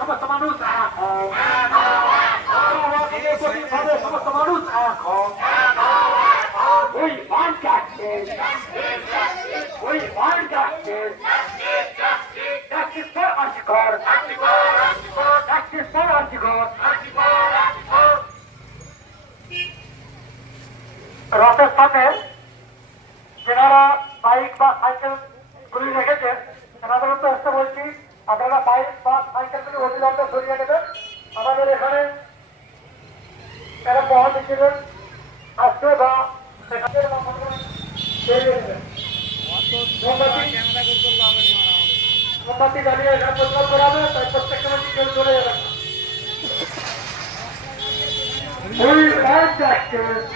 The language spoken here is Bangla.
সমস্ত মানুষ সমস্ত মানুষ We want justice. We want justice. Justice for Antikor. Justice for Antikor. রথের সামনে যারা বাইক বা সাইকেল গুলি রেখেছেন তাদের উদ্দেশ্যে বলছি আপনারা বাইক বা সাইকেল গুলি অবিলম্বে সরিয়ে নেবেন। আমাদের এখানে এরা মহল মিছিলের আসছে বা মোমবাতি জ্বালিয়ে এখানে প্রতিবাদ করা হবে, তাই প্রত্যেকটা মানুষ কেউ চলে যাবে। We want justice.